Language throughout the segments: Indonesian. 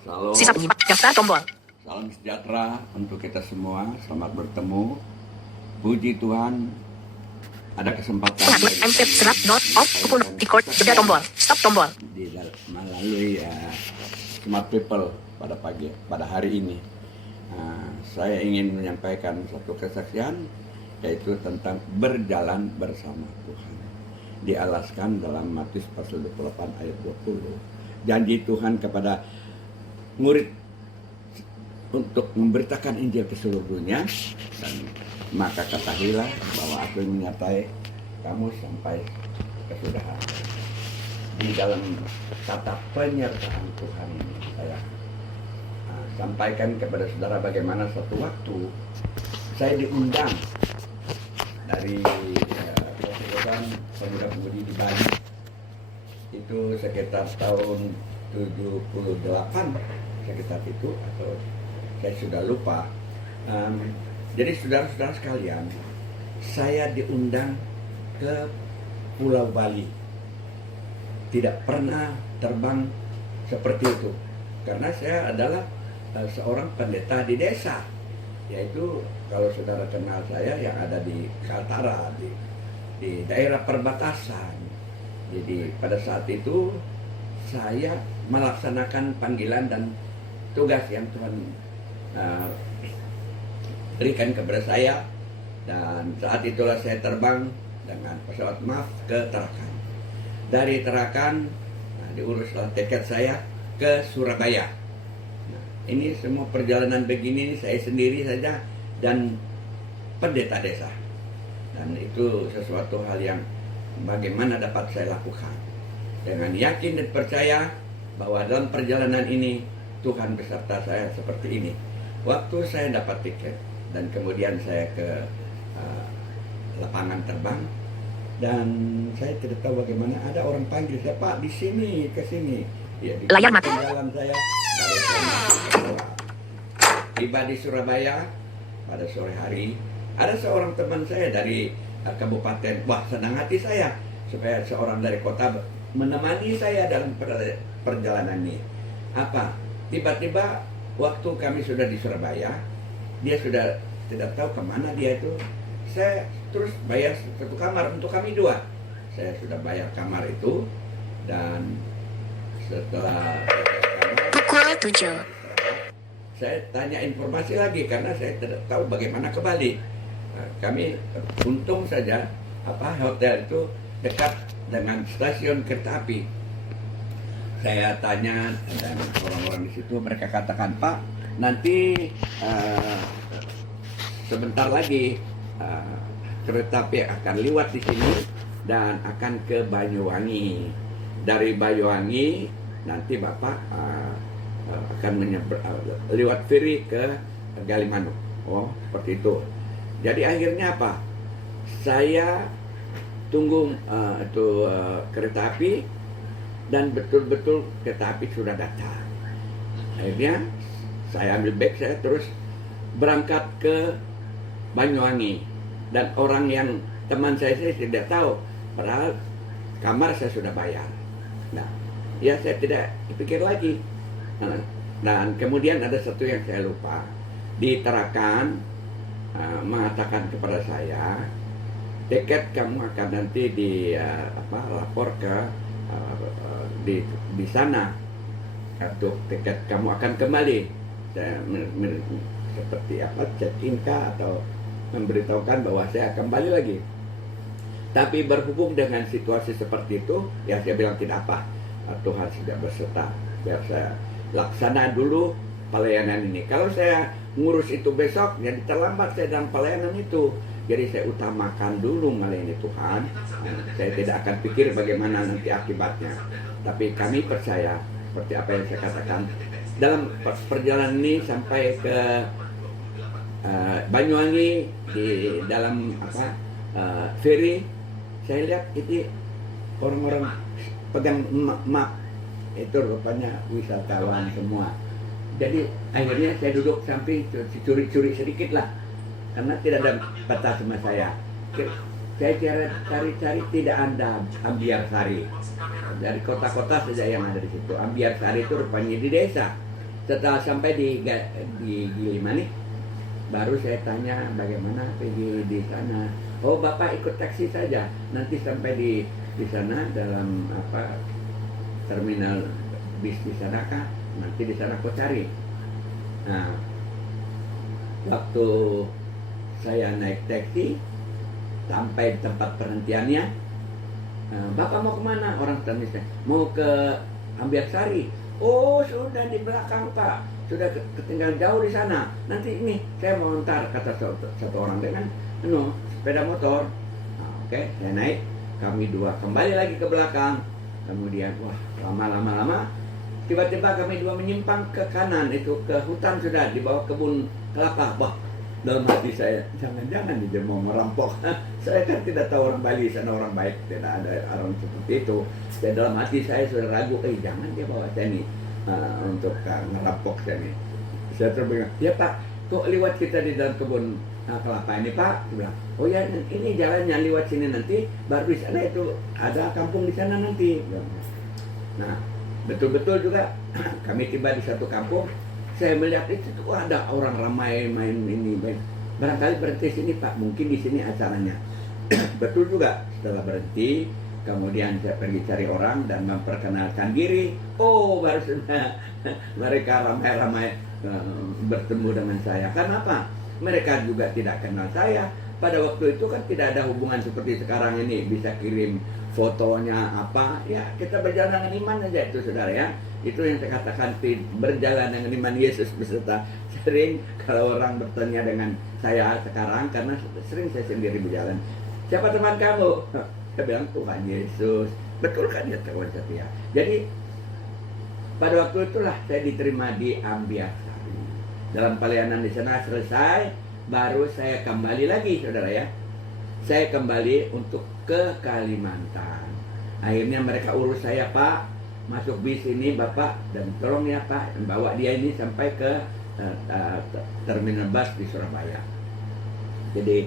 Salam, Sisa penyimak daftar tombol. salam sejahtera untuk kita semua. Selamat bertemu. Puji Tuhan, ada kesempatan Pengaturan MP serat not off kupon record jeda tombol stop tombol. melalui Smart People pada hari ini. Saya ingin menyampaikan satu kesaksian, yaitu tentang berjalan bersama Tuhan. Dialaskan dalam Matius pasal 28 ayat 20. Janji Tuhan kepada murid untuk memberitakan Injil ke seluruh dunia, dan maka ketahuilah bahwa aku menyertai kamu sampai kesudahan. Di dalam kata penyertaan Tuhan ini saya sampaikan kepada saudara bagaimana suatu waktu saya diundang dari pemuda-pemudi di Bali, itu sekitar tahun 78 sekitar itu, atau saya sudah lupa. Jadi saudara-saudara sekalian, saya diundang ke Pulau Bali. Tidak pernah terbang seperti itu, karena saya adalah seorang pendeta di desa, yaitu kalau saudara kenal saya yang ada di Kaltara, di daerah perbatasan. Jadi pada saat itu saya melaksanakan panggilan dan tugas yang Tuhan berikan kepada saya, dan saat itulah saya terbang dengan pesawat MAF ke Tarakan. Dari Tarakan diuruslah tiket saya ke Surabaya. Ini semua perjalanan begini saya sendiri saja dan pendeta desa, dan itu sesuatu hal yang bagaimana dapat saya lakukan dengan yakin dan percaya bahwa dalam perjalanan ini Tuhan beserta saya seperti ini. Waktu saya dapat tiket dan kemudian saya ke lapangan terbang, dan saya tidak tahu bagaimana ada orang panggil saya, "Pak, di sini, ke sini." Ya, di Layar mati. jalan saya tiba di Surabaya pada sore hari. Ada seorang teman saya dari kabupaten. Wah, senang hati saya supaya seorang dari kota menemani saya dalam perjalanan ini. Apa? Tiba-tiba waktu kami sudah di Surabaya, dia sudah tidak tahu kemana dia itu. Saya terus bayar satu kamar untuk kami dua. Saya sudah bayar kamar itu, dan setelah Pukul 7. saya tanya informasi lagi karena saya tidak tahu bagaimana ke Bali. Kami untung saja hotel itu dekat dengan stasiun kereta api. Saya tanya dan orang-orang di situ, mereka katakan, "Pak, nanti sebentar lagi kereta api akan lewat di sini dan akan ke Banyuwangi. Dari Banyuwangi nanti Bapak akan lewat ferry ke Galimanuk." Oh, seperti itu. Jadi akhirnya apa? Saya tunggu kereta api, dan betul-betul kereta api sudah datang. Akhirnya saya ambil bag saya terus berangkat ke Banyuwangi, dan orang yang teman saya tidak tahu, padahal kamar saya sudah bayar. Nah, ya saya tidak pikir lagi. Dan kemudian ada satu yang saya lupa. Di Tarakan mengatakan kepada saya, "Tiket kamu akan nanti lapor ke di sana, untuk tiket kamu akan kembali." Saya seperti check-in kah, atau memberitahukan bahwa saya kembali lagi. Tapi berhubung dengan situasi seperti itu, ya saya bilang tidak apa, Tuhan sudah berserta, biar saya laksana dulu pelayanan ini. Kalau saya ngurus itu besok, jadi terlambat saya dalam pelayanan itu. Jadi saya utamakan dulu melayani Tuhan. Saya tidak akan pikir bagaimana nanti akibatnya. Tapi kami percaya, seperti apa yang saya katakan, dalam perjalanan ini sampai ke Banyuwangi, di dalam ferry, saya lihat itu orang-orang pegang map, itu rupanya wisatawan semua. Jadi akhirnya saya duduk samping, curi-curi sedikit lah, karena tidak ada peta sama saya. Saya cari-cari, tidak ada Ambiar Sari. Dari kota-kota saja yang ada di situ. Ambiar Sari itu rupanya di desa. Setelah sampai di Gilimanuk, baru saya tanya bagaimana pergi di sana. Oh, Bapak ikut taksi saja. Nanti sampai di sana dalam terminal bis di sana kah? Nanti di sana aku cari. Nah, waktu saya naik taksi sampai di tempat perhentiannya, Bapak mau kemana? Orang tanya saya, mau ke Ambiaksari. Oh, sudah di belakang Pak, sudah ketinggalan jauh di sana. Nanti ini saya mau ntar, kata satu orang dengan sepeda motor. Nah, oke, saya naik, kami dua kembali lagi ke belakang. Kemudian wah, lama tiba-tiba kami dua menyimpang ke kanan, itu ke hutan, sudah di bawah kebun kelapa. Wah, dalam hati saya, jangan-jangan dia mau merampok. Saya kan tidak tahu orang Bali sana orang baik, tidak ada orang seperti itu. Dan dalam hati saya sudah ragu, jangan dia bawa saya nih untuk ngerampok saya nih. Saya terus bilang, ya Pak, kok lewat kita di dalam kebun kelapa ini Pak? Dia bilang, oh ya ini jalannya lewat sini, nanti baru di sana itu ada kampung di sana nanti. Nah, betul-betul juga kami tiba di satu kampung. Saya melihat itu tuh ada orang ramai main ini, barangkali berhenti sini Pak, mungkin di sini acaranya. Betul juga, setelah berhenti, kemudian saya pergi cari orang dan memperkenalkan diri. Oh, baru sudah mereka ramai-ramai bertemu dengan saya. Karena apa? Mereka juga tidak kenal saya. Pada waktu itu kan tidak ada hubungan seperti sekarang ini, bisa kirim fotonya apa, ya kita berjalan dengan iman aja itu saudara ya. Itu yang saya katakan, berjalan dengan iman Yesus beserta. Sering kalau orang bertanya dengan saya sekarang, karena sering saya sendiri berjalan, siapa teman kamu? Saya bilang Tuhan Yesus. Betul kan ya kawan setia. Jadi pada waktu itulah saya diterima di Ambiaksari. Dalam pelayanan di sana selesai, baru saya kembali lagi saudara ya. Saya kembali untuk ke Kalimantan. Akhirnya mereka urus saya, Pak, masuk bis ini Bapak, dan tolong ya Pak, bawa dia ini sampai ke terminal bus di Surabaya. Jadi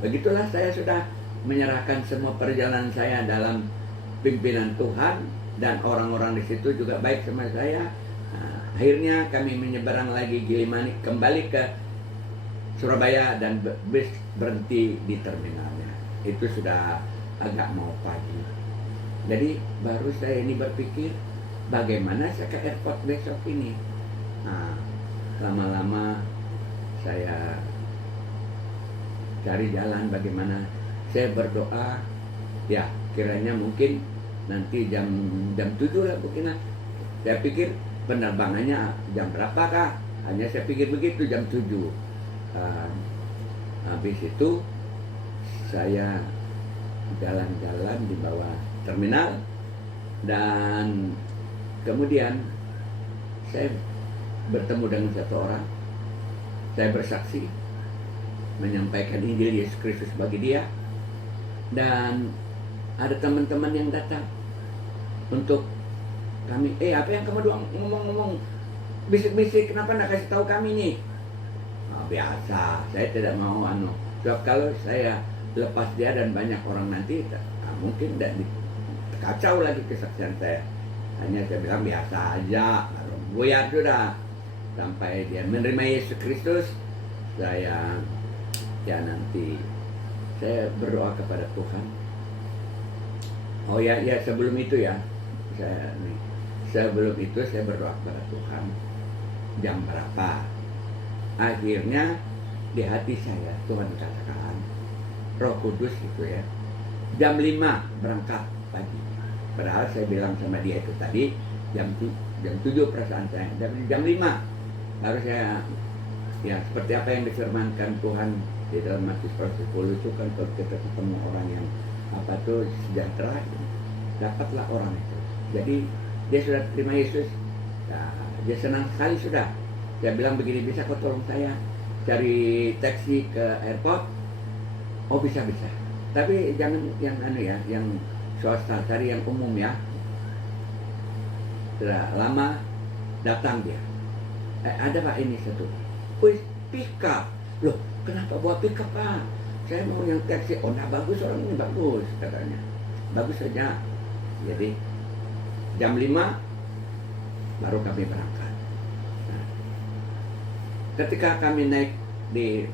begitulah saya sudah menyerahkan semua perjalanan saya dalam pimpinan Tuhan, dan orang-orang di situ juga baik sama saya. Akhirnya kami menyeberang lagi Gilimanuk, kembali ke Surabaya, dan bis berhenti di terminalnya. Itu sudah agak mau pagi. Jadi baru saya ini berpikir, bagaimana saya ke airport besok ini. Nah, lama-lama saya cari jalan bagaimana. Saya berdoa, ya kiranya mungkin nanti jam 7 lah mungkin lah. Saya pikir penerbangannya jam berapakah? Hanya saya pikir begitu, jam 7. Habis itu saya jalan-jalan di bawah terminal, dan kemudian saya bertemu dengan satu orang. Saya bersaksi menyampaikan Injil Yesus Kristus bagi dia, dan ada teman-teman yang datang untuk kami, apa yang kamu doang ngomong-ngomong bisik-bisik, kenapa nak kasih tahu kami nih? Biasa, saya tidak mau sebab kalau saya lepas dia dan banyak orang nanti, mungkin tidak kacau lagi kesaksian saya. Hanya saya bilang biasa aja, lalu goyah sudah sampai dia menerima Yesus Kristus. Saya nanti saya berdoa kepada Tuhan. Oh ya sebelum itu ya, sebelum itu saya berdoa kepada Tuhan, jam berapa. Akhirnya di hati saya Tuhan katakan, Roh Kudus gitu ya, jam 5 berangkat pagi. Padahal saya bilang sama dia itu tadi jam 7 perasaan saya, jam 5 harus saya, ya seperti apa yang difirmankan Tuhan di dalam Matius 10 itu kan, kalau kita ketemu orang yang apa tuh sejahtera, dapatlah orang itu. Jadi dia sudah terima Yesus, nah, dia senang sekali sudah. Dia bilang begini, bisa kau tolong saya cari taksi ke airport? Oh bisa. Tapi jangan yang yang swasta, cari yang umum ya. Sudah lama datang dia. Ada Pak ini satu. Wih, pick up. Loh, kenapa bawa pick up Pak? Saya mau yang taksi. Oh nah bagus, orang ini bagus katanya. Bagus saja. Jadi jam 5 baru kami berangkat. ketika kami naik di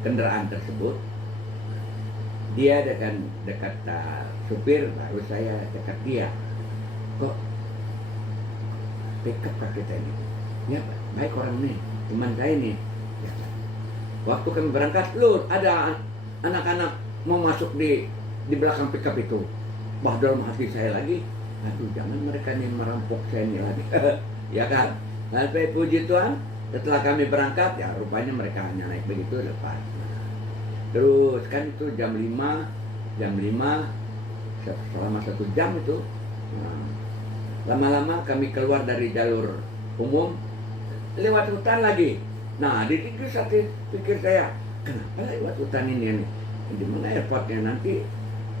kendaraan tersebut, dia dekat supir, baru saya dekat dia. Kok pick up Pak kita ini? Ya baik orang nih, teman saya nih. Ya, waktu kami berangkat, loh ada anak-anak mau masuk di belakang pickup itu. Wah, dalam hati saya lagi, aduh jangan mereka nih merampok saya ini lagi. Ya kan? Sampai puji Tuhan, setelah kami berangkat, ya rupanya mereka hanya naik begitu lepas. Nah, terus kan itu jam 5 selama 1 jam itu. Nah, lama-lama kami keluar dari jalur umum, lewat hutan lagi. Nah, di situ satu pikir saya, kenapa lewat hutan ini? Di mana airportnya nanti?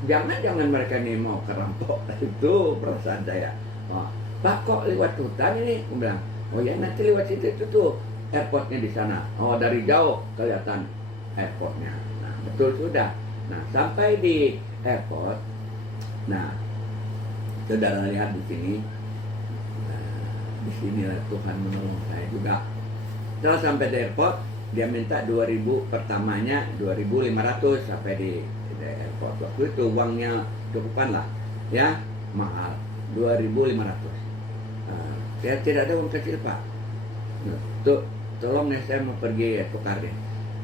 Jangan mereka ini mau kerampok. Itu perasaan saya. Oh, Pak kok lewat hutan ini? Aku bilang, oh ya nanti lewat situ itu tuh airportnya di sana. Oh dari jauh kelihatan airportnya. Nah betul sudah. Nah sampai di airport, nah saudara lihat di sini. Nah, di sinilah Tuhan menolong saya juga. Setelah sampai di airport, dia minta 2.000 pertamanya 2.500 sampai di airport. Waktu itu uangnya cukupan lah, ya mahal 2.500. Saya tidak ada uang kecil Pak. Tuh, tolong ya saya mau pergi tukar deh.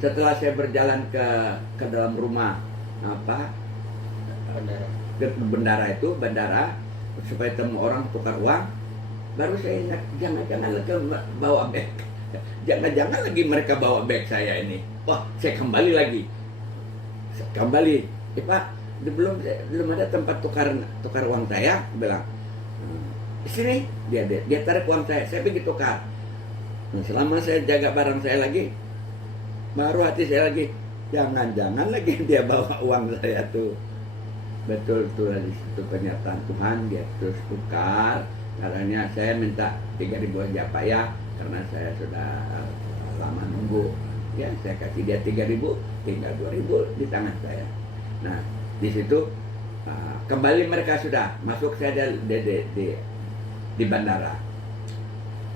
Setelah saya berjalan ke dalam rumah bandara supaya temu orang tukar uang, baru saya ingat jangan lagi bawa bag. Jangan lagi mereka bawa bag saya ini. Wah, saya kembali lagi. Pak, belum ada tempat tukar uang saya, bilang. Di sini dia tarik uang saya pergi tukar. Nah, selama saya jaga barang saya lagi, baru hati saya lagi, jangan lagi dia bawa uang saya tuh. Betul tuh di situ pernyataan Tuhan, dia terus tukar. Katanya saya minta 3.000 aja Pak ya, karena saya sudah lama nunggu. Ya saya kasih dia 3.000, tinggal 2.000 di tangan saya. Nah di situ kembali mereka sudah masuk, saya di bandara.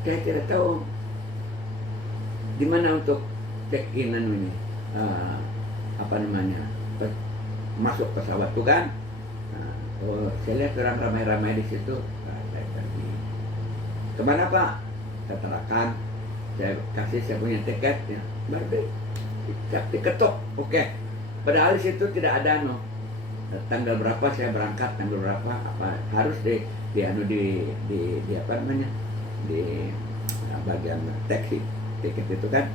Saya tidak tahu di mana untuk check in ini, masuk pesawat tuh kan. Nah, saya lihat orang ramai-ramai di situ. Nah, saya pergi. Kemana Pak? Saya terangkan. Saya kasih saya punya tiket, ya. Baru diketok. Oke. Padahal di situ tidak ada tanggal berapa saya berangkat, tanggal berapa harus di bagian taksi tiket itu kan.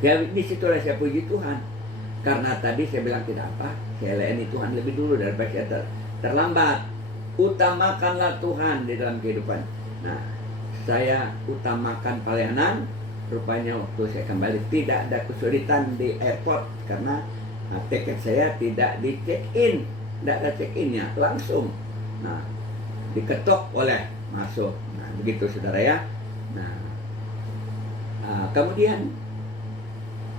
Ya di situlah saya puji Tuhan, karena tadi saya bilang tidak apa, saya layani Tuhan lebih dulu daripada saya terlambat. Utamakanlah Tuhan di dalam kehidupan. Nah saya utamakan pelayanan. Rupanya waktu saya kembali tidak ada kesulitan di airport, karena tiket saya tidak di check in, tidak ada check innya langsung. Nah diketok oleh masuk. Nah begitu saudara ya. Nah kemudian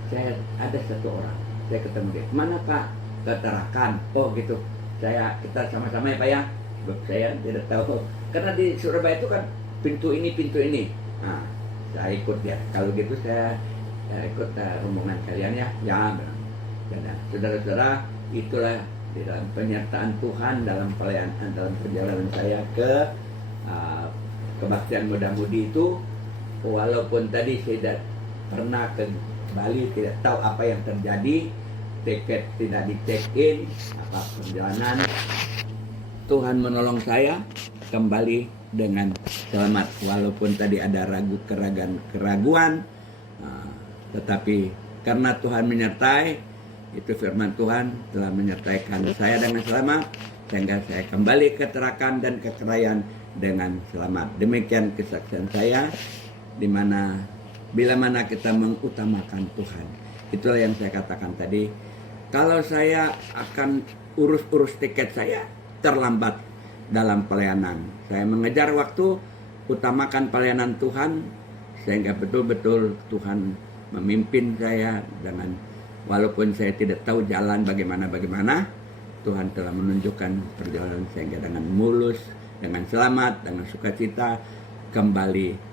saya ada satu orang, saya ketemu dia, mana Pak? Ketarakan. Oh gitu, kita sama-sama ya Pak ya. Sebab saya tidak tahu, karena di Surabaya itu kan pintu ini. Nah saya ikut dia. Kalau gitu saya ikut rombongan kalian ya. Ya benar. Saudara-saudara, itulah di dalam penyertaan Tuhan dalam pelayanan, dalam perjalanan saya ke kebaktian muda-mudi itu. Walaupun tadi saya tidak pernah ke Bali, tidak tahu apa yang terjadi, tiket tidak di check in, perjalanan, Tuhan menolong saya kembali dengan selamat. Walaupun tadi ada keraguan, tetapi karena Tuhan menyertai, itu firman Tuhan telah menyertaikan saya dengan selamat, sehingga saya kembali ke Tarakan dan ke Krayan dengan selamat. Demikian kesaksian saya, di mana bila mana kita mengutamakan Tuhan. Itulah yang saya katakan tadi. Kalau saya akan urus tiket saya terlambat dalam pelayanan, saya mengejar waktu, utamakan pelayanan Tuhan, sehingga betul-betul Tuhan memimpin saya dengan, walaupun saya tidak tahu jalan bagaimana, Tuhan telah menunjukkan perjalanan sehingga dengan mulus, dengan selamat, dengan sukacita kembali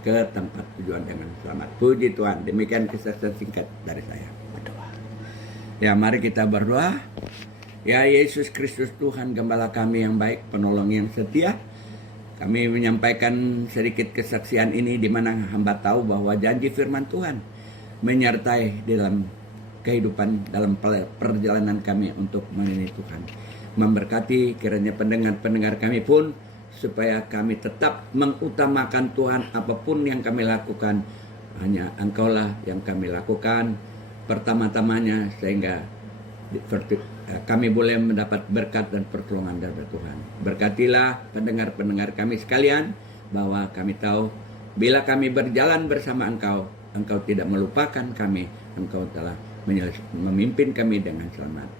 ke tempat tujuan dengan selamat. Puji Tuhan. Demikian kesaksian singkat dari saya. Berdoa. Ya, mari kita berdoa. Ya Yesus Kristus Tuhan Gembala kami yang baik, penolong yang setia. Kami menyampaikan sedikit kesaksian ini di mana hamba tahu bahwa janji firman Tuhan menyertai dalam kehidupan, dalam perjalanan kami untuk melayani Tuhan. Memberkati kiranya pendengar-pendengar kami pun supaya kami tetap mengutamakan Tuhan. Apapun yang kami lakukan, hanya Engkaulah yang kami lakukan pertama-tamanya, sehingga kami boleh mendapat berkat dan pertolongan dari Tuhan. Berkatilah pendengar-pendengar kami sekalian, bahwa kami tahu bila kami berjalan bersama Engkau, Engkau tidak melupakan kami. Engkau telah memimpin kami dengan selamat.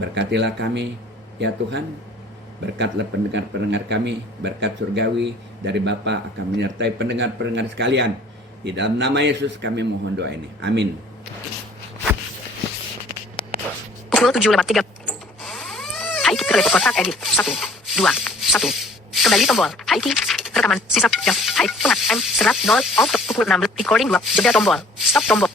Berkatilah kami ya Tuhan. Berkatlah pendengar-pendengar kami. Berkat surgawi dari Bapa akan menyertai pendengar-pendengar sekalian. Di dalam nama Yesus kami mohon doa ini. Amin. Pukul 7.03. Haiki Telepon kontak edit 1 2 1. Kembali tombol Haiki. Rekaman sisa jam. Hai pengat M serat 0 off pukul 16. Recording 2. Jeda tombol. Stop tombol.